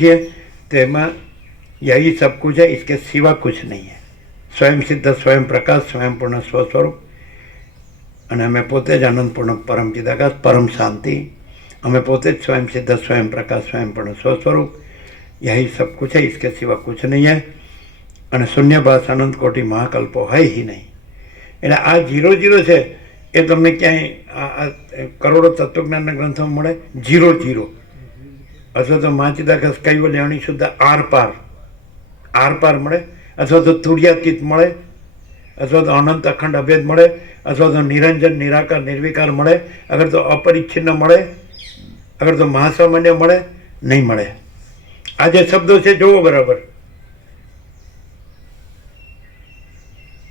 है तो एमा यही सब कुछ है, इसके सिवा कुछ नहीं है। स्वयं सिद्ध, स्वयं प्रकाश, स्वयं पूर्ण स्वस्वरूप અને અમે પોતે જ આનંદપૂર્ણ પરમ ચિદાકાશ, પરમ શાंति। અમે પોતે જ स्वयं सिद्ध, स्वयं प्रकाश, स्वयं पूर्ण स्वस्वरूप, यही सब कुछ है, इसके सिवा कुछ नहीं है। અને શૂન્યભાસ અનંત કોટી મહાકલ્પો है ही नहीं। એટલે આ 00 છે એ તમને ક્યાંય કરોડો તત્વજ્ઞાનના ગ્રંથોમાં મળે? 00 અથવા તો માચિદાકાશ કૈવલ્યાણી શુદ્ધ આર પાર મળે, અથવા તો તુર્યાતીત મળે, અથવા તો અનંત અખંડ અભેદ મળે, અથવા તો નિરંજન નિરાકાર નિર્વિકાર મળે, અગર તો અપરિચ્છિન્ન મળે, અગર તો મહાસામાન્ય મળે? નહીં મળે। આ જે શબ્દો છે જોવો બરાબર,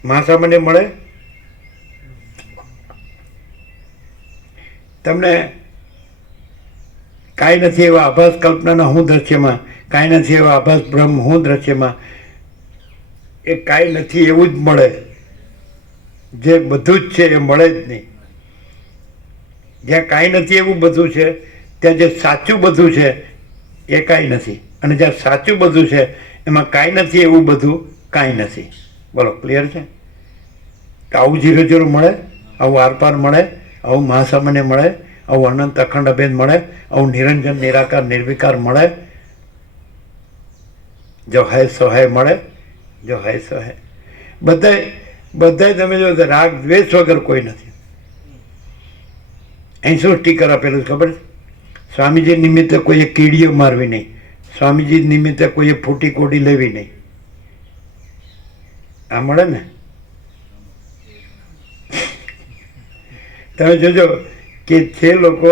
મહાસામાન્ય મળે તમને? કાંઈ નથી એવા આભાસ કલ્પનાના હું દ્રશ્યમાં, કાંઈ નથી એવા આભાસ બ્રહ્મ હું દ્રશ્યમાં, એ કાંઈ નથી એવું જ મળે। જે બધું જ છે એ મળે જ નહીં। જ્યાં કાંઈ નથી એવું બધું છે, ત્યાં જે સાચું બધું છે એ કાંઈ નથી, અને જ્યાં સાચું બધું છે એમાં કાંઈ નથી એવું બધું કાંઈ નથી। બોલો, ક્લિયર છે? તો આવું 00 મળે, આવું આરપાર મળે, આવું મહાસામાન્ય મળે, આવું અનંત અખંડ અભેદ મળે, આવું નિરંજન નિરાકાર નિર્વિકાર મળે। જો હૈ સો હૈ મળે, જો હૈ સો હૈ। બધાય તમે જો રાગ દ્વેષ વગર કોઈ નથી। અહીં શું સ્ટીકર આપેલું ખબર છે? સ્વામીજી નિમિત્તે કોઈએ કીડીઓ મારવી નહીં, સ્વામીજી નિમિત્તે કોઈએ ફૂટી કોડી લેવી નહીં। આ મળે ને? તમે જોજો કે જે લોકો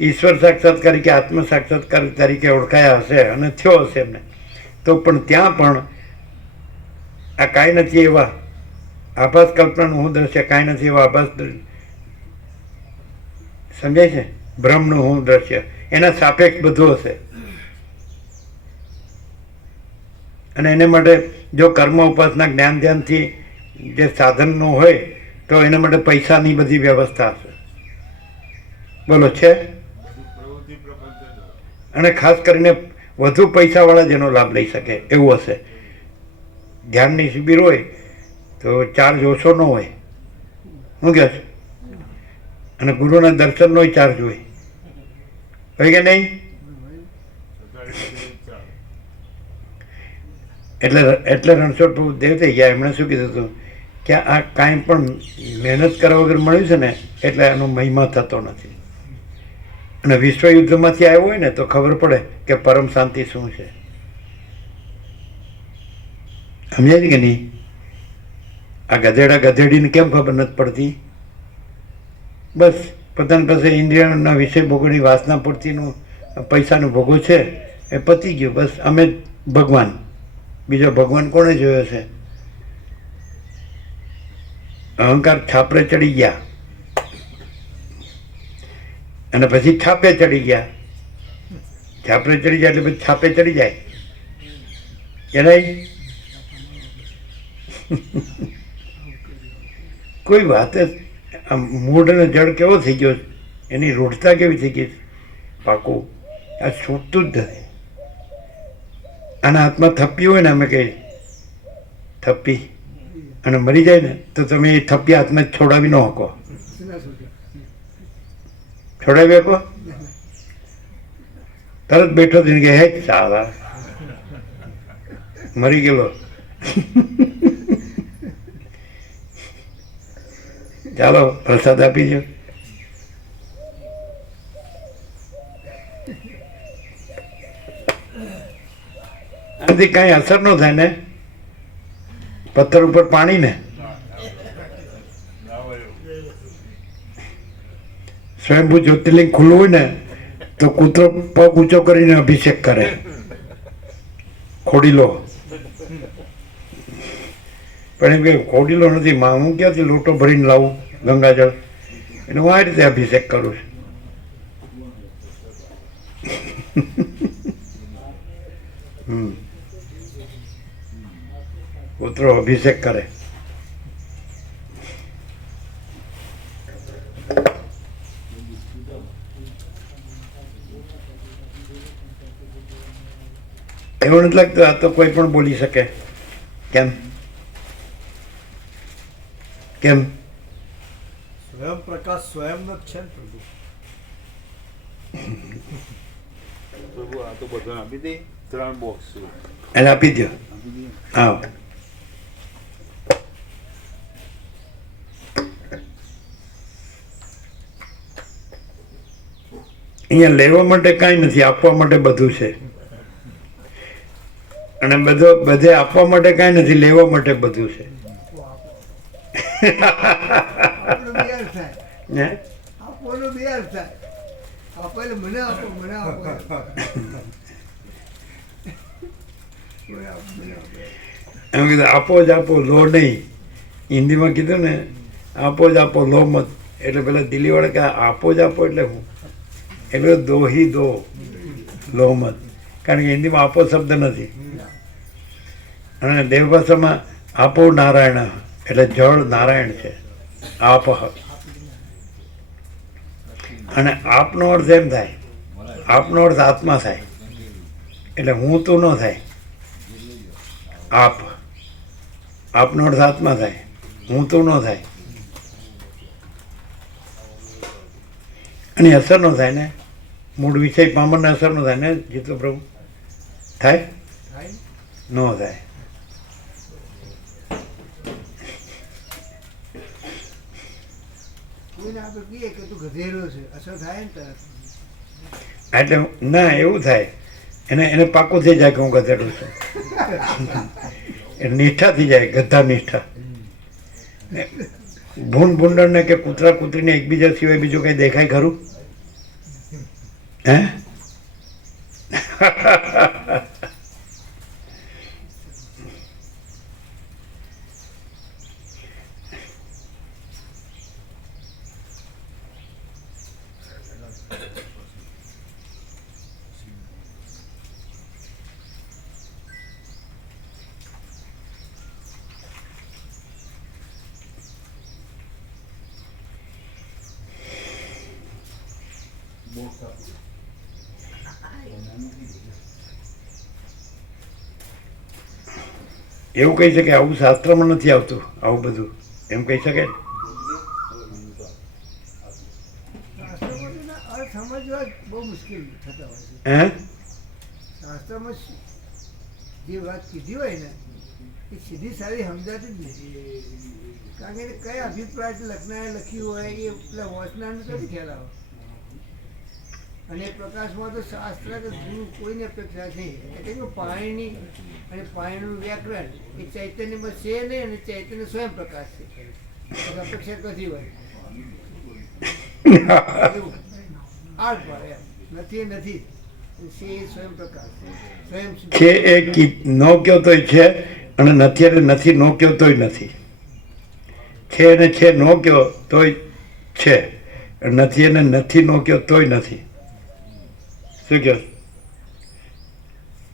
ઈશ્વર સાક્ષાત્કારી કે આત્મ સાક્ષાત્કાર તરીકે ઓળખાયા હશે અને થયો હશે એમને, તો પણ ત્યાં પણ આ કાંઈ નથી એવા આભાસ કલ્પનાનું હું દ્રશ્ય, કાંઈ નથી એવા આભાસ, સમજાય છે? બ્રહ્મનું હું દ્રશ્ય, એના સાપેક્ષ બધું હશે। અને એને માટે જો કર્મ ઉપાસના જ્ઞાન ધ્યાનથી જે સાધનનું હોય તો એના માટે પૈસાની બધી વ્યવસ્થા હશે। બોલો, છે? અને ખાસ કરીને વધુ પૈસાવાળા જેનો લાભ લઈ શકે એવું હશે। ધ્યાનની શિબિર હોય તો ચાર્જ ઓછો ન હોય, શું કહે છે? અને ગુરુના દર્શનનો ચાર્જ હોય કે નહીં? એટલે રણછોડ પ્રભુ દેવ થઈ ગયા। એમણે શું કીધું હતું કે આ કાંઈ પણ મહેનત કરવા વગર મળ્યું છે ને એટલે એનો મહિમા થતો નથી। અને વિશ્વ યુદ્ધમાંથી આવ્યો હોય ને તો ખબર પડે કે પરમ શાંતિ શું છે। સમજાય છે કે નહીં? આ ગધેડા ગધેડીને કેમ ખબર નથી પડતી? બસ પોતાની પાસે ઇન્દ્રિયોના વિષય ભોગવની વાસના પૂરતીનું પૈસાનો ભોગો છે, એ પતી ગયું। બસ અમે ભગવાન, બીજો ભગવાન કોણે જોયો છે? અહંકાર છાપરે ચડી ગયા અને પછી છાપે ચડી ગયા। છાપરે ચડી જાય એટલે પછી છાપે ચડી જાય કે નહીં? કોઈ વાત મૂળ અને જળ કેવો થઈ ગયો, એની રૂઢતા કેવી થઈ ગઈ પાકું, આ છૂટતું જ નથી। આના હાથમાં થપ્પી હોય ને, અમે કહીએ થપ્પી, અને મરી જાય ને તો તમે એ થપ્પી હાથમાં છોડાવી ન શકો। છોડાવી શકો? તરત બેઠો થઈને કે હે સાલા મરી ગયેલો, ચાલો પ્રસાદ આપી દો। આનાથી કાંઈ અસર ન થાય ને? પથ્થર ઉપર પાણી ને, સ્વયંભૂ જ્યોતિર્લિંગ ખુલ્લું હોય ને તો કૂતરો પગ ઊંચો કરીને અભિષેક કરે, ખોડીલો। પણ એમ કે ખોડીલો નથી, હું ક્યાંથી લોટો ભરીને લાવું ગંગાજળ? એને હું આ રીતે અભિષેક કરું છું। કૂતરો અભિષેક કરે। એવું નથી લાગતું આ તો કોઈ પણ બોલી શકે? કેમ કેમ? સ્વયં પ્રકાશ સ્વયંનો જ છે ને પ્રભુ. પ્રભુ આ તો બધાને આપી દે 3 બોક્સ છે. એને આપી દો. આપી દે. હા, અહીંયા લેવા માટે કાંઈ નથી, આપવા માટે બધું છે. અને બધે આપવા માટે કાંઈ નથી, લેવા માટે બધું છે. આપણો બિયાર થાય, ને આપવાનો બિયાર થાય. આપો એટલે મને આપો, મને આપો. કોઈ આપો, મને આપો. એમ કીધું આપો જ આપો, લો નહીં. હિન્દીમાં કીધું ને, આપો જ આપો, લો મત. એટલે પેલા દિલ્હીવાળા કે આપો જ આપો એટલે હું? એટલે દો હી દો, લો મત. કારણ કે હિન્દીમાં આપો શબ્દ નથી. અને દેવ ભાષામાં આપો નારાયણ, એટલે જળ નારાયણ છે. આપ. અને આપનો અર્થ એમ થાય, આપનો અર્થ આત્મા થાય. એટલે હું તું ન થાય. આપ, આપનો અર્થ આત્મા થાય, હું તું ન થાય. એની અસર ન થાય ને, મૂળ વિષય પામરને અસર ન થાય ને જીતુ પ્રભુ? થાય? થાય ને? ન થાય. કોઈને આપણે કહીએ કે તું ગધેડો છે, અસર થાય ને તરત. એટલે ના એવું થાય, એને પાકું થઈ જાય કે હું ગધેડું છું. એ નિષ્ઠા થઈ જાય, ગધા નિષ્ઠા. ભૂંડ ભૂંડણને કે કૂતરા કૂતરીને એકબીજા સિવાય બીજું કંઈ દેખાય ખરું? હે? એવું કહી શકે આવું શાસ્ત્રમાં નથી આવતું, આવું બધું એમ કહી શકે? શાસ્ત્રમાં તેના અર્થ સમજવા બહુ મુશ્કેલ થતા હોય છે. હે? શાસ્ત્રમાં જે વાત કીધી હોય ને એ સીધી સારી સમજાતી જ નથી. કારણ કે એને કયા અભિપ્રાયથી લખનારે લખ્યું હોય એ પેલા વાંચનારને તો ખ્યાલ આવે. અને એ પ્રકાશમાં તો શાસ્ત્ર કે ગુરુ કોઈની અપેક્ષા નહીં. એટલે કે પાણીની અને પાણીનું વ્યાકરણ એ ચૈતન્યમાં છે નહીં, અને ચૈતન્ય સ્વયં પ્રકાશ છે. એટલે અપેક્ષા કથી હોય એવું આડ પડે એમ. નથી એ નથી, છે એ સ્વયં પ્રકાશ સ્વયં સિદ્ધ. છે એ ન કયો તોય છે, અને નથી એટલે નથી ન કયો તોય નથી. છે અને છે ન કયો તોય છે, નથી અને નથી ન કયો તોય નથી. શું કહો?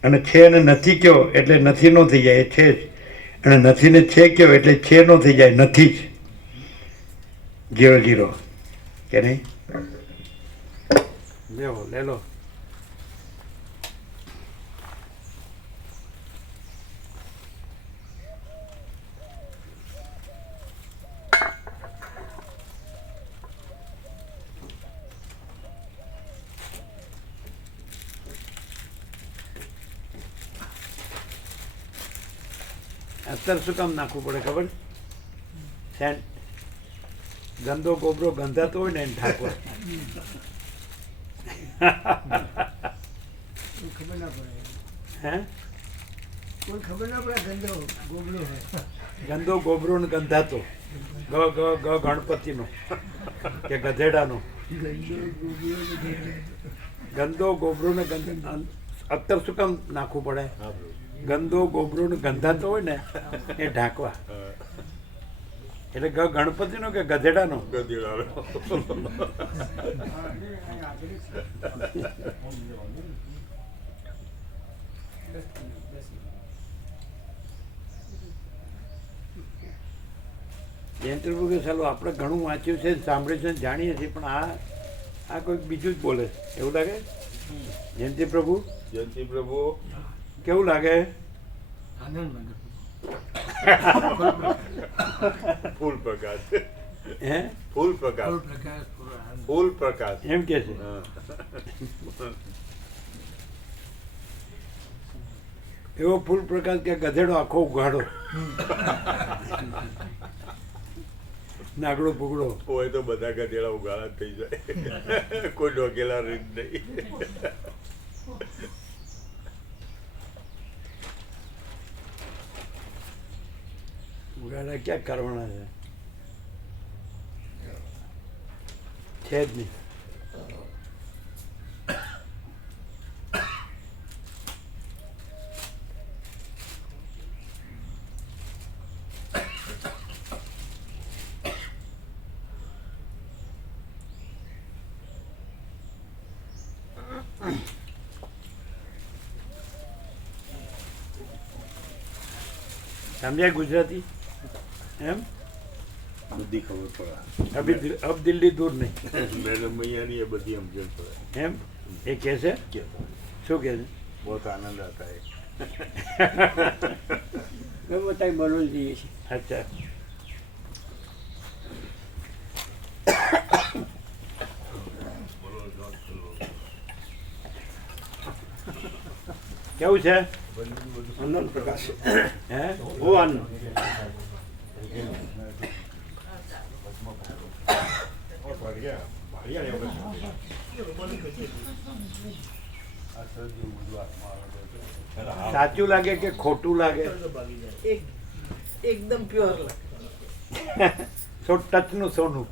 અને છે અને નથી કયો એટલે નથી નો થઈ જાય, એ છે જ. અને નથી ને છે કયો એટલે છે નો થઈ જાય, નથી જ. 0-0 કે નહીં? લેવો લે લો. અત્યારે શું કામ નાખવું પડે ખબર? સેન્ટ ગંદો ગોબરો ગંધાતો હોય ને એને ઢાંકવા. કોઈ ખબર ના પડે, હે? કોઈ ખબર ના પડે ગંદો ગોબલો હોય. ગંદો ગોબરો ને ગંધાતો ગ ગ ગ ગણપતિનો કે ગધેડાનો. ગંદો ગોબરો ને અત્યારે શું કામ નાખવું પડે? ગંદો ગોબરો ને ગંધાતો હોય ને એ ઢાંકવા. એટલે ગ ગણપતિનો કે ગધેડાનો? ગધેડાનો. જયંતિ પ્રભુ કે ચાલો આપણે ઘણું વાંચ્યું છે, સાંભળ્યું છે, જાણીએ છીએ, પણ આ કોઈક બીજું જ બોલે એવું લાગે. જયંતિ પ્રભુ જયંતિ પ્રભુ કેવું લાગે? ફૂલ પ્રકાશ હે ફૂલ પ્રકાશ ફૂલ પ્રકાશ એમ કે છે. હા. એવો ફૂલ પ્રકાશ કે ગધેડો આખો ઉઘાડો, નાગડો પુગડો. હોય તો બધા ગધેડા ઉગાડા થઈ જાય. કોઈ ડોકેલા રીત નહીં. ઉઘાડા ક્યાં કરવાના છે જ નહીં. સમજાય ગુજરાતી? એમ બધી ખબર પડે. અબ દિલ્હી દૂર નહીં. મેડમ મૈયાની એ બધી સમજણ પડે. એમ એ કહે છે. શું કહે છે? બહુ આનંદ आता है. बताइए बोलो दिए છે. અચ્છા. કેવું છે? આનંદ પ્રકાશ હે બહુ આનંદ. સાચું લાગે કે ખોટું લાગે? એકદમ પ્યોર સો ટચનું સોનું.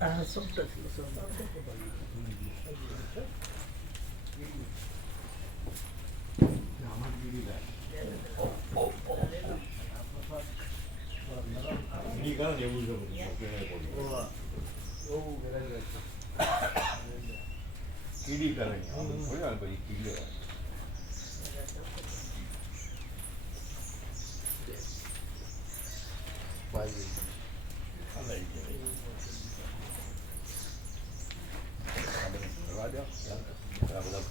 કીડી કરે પછી કીડી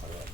ફરવા